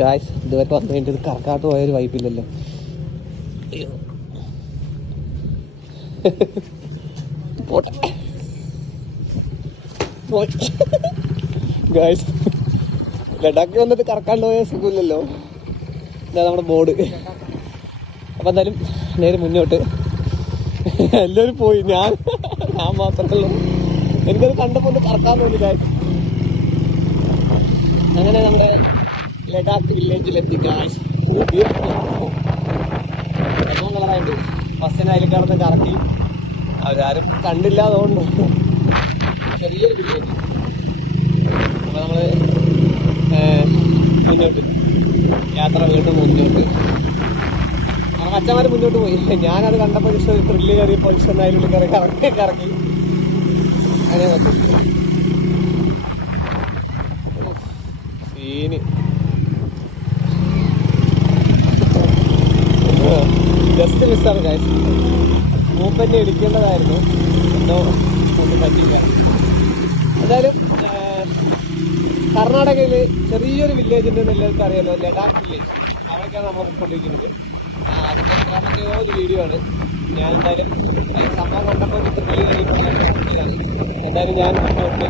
Guys ഇതുവരെ വന്നു കഴിഞ്ഞിട്ട് ഇത് കറക്കാട്ട് പോയൊരു വൈപ്പില്ലല്ലോ. പോട്ടെ ഗായ്സ്, ലഡാക്ക് വന്നിട്ട് കറക്കാണ്ട് പോയ സുഖമില്ലല്ലോ. ഇതാ നമ്മുടെ ബോർഡ്. അപ്പം എന്തായാലും നേരെ മുന്നോട്ട്. എല്ലാവരും പോയി, ഞാൻ മാത്രമേ ഉള്ളൂ. എനിക്കത് കണ്ടപ്പോൾ ഒന്ന് കറക്കാൻ തോന്നി ഗായ്സ്. അങ്ങനെ നമ്മുടെ ലഡാക്ക് വില്ലേജിലെത്തി ഗായ്സ്. ഏറ്റവും കളറായിട്ട് ബസ്സിന് അതിൽ കിടന്ന് കറക്കി. അവരാരും കണ്ടില്ല, അതുകൊണ്ട് ചെറിയൊരു വില്ലേജ്. അപ്പോൾ നമ്മൾ മുന്നോട്ട് യാത്ര വീണ്ടും മുന്നോട്ട്. നമ്മുടെ അച്ഛന്മാർ മുന്നോട്ട് പോയി. ഞാനത് കണ്ടപ്പോൾ ജസ്റ്റ് ഒരു ത്രില്ല് കയറിയപ്പോൾ ജസ്റ്റ് അതിനുള്ളിൽ കറങ്ങി അങ്ങനെ പറ്റും. സീന് ജസ്റ്റ് മിസ്സാണ് ഗൈസ്. മൂപ്പന്നെ ഇടിക്കേണ്ടതായിരുന്നു, എന്തോ ഒന്നും പറ്റിയില്ല. എന്തായാലും കർണാടകയിൽ ചെറിയൊരു വില്ലേജ് ഉണ്ടെന്ന് എല്ലാവർക്കും അറിയാലോ, ലഡാക്ക് വില്ലേജ്. അവിടേക്കാണ് നമ്മൾ കൊണ്ടിരിക്കുന്നത്. അതിൻ്റെ എത്രാമത്തെ ഒരു വീഡിയോ ആണ്. ഞാൻ എന്തായാലും സംഭവം കണ്ടപ്പോൾ ത്രില്ല് കഴിയുന്നതാണ്. എന്തായാലും ഞാൻ മുന്നോട്ട്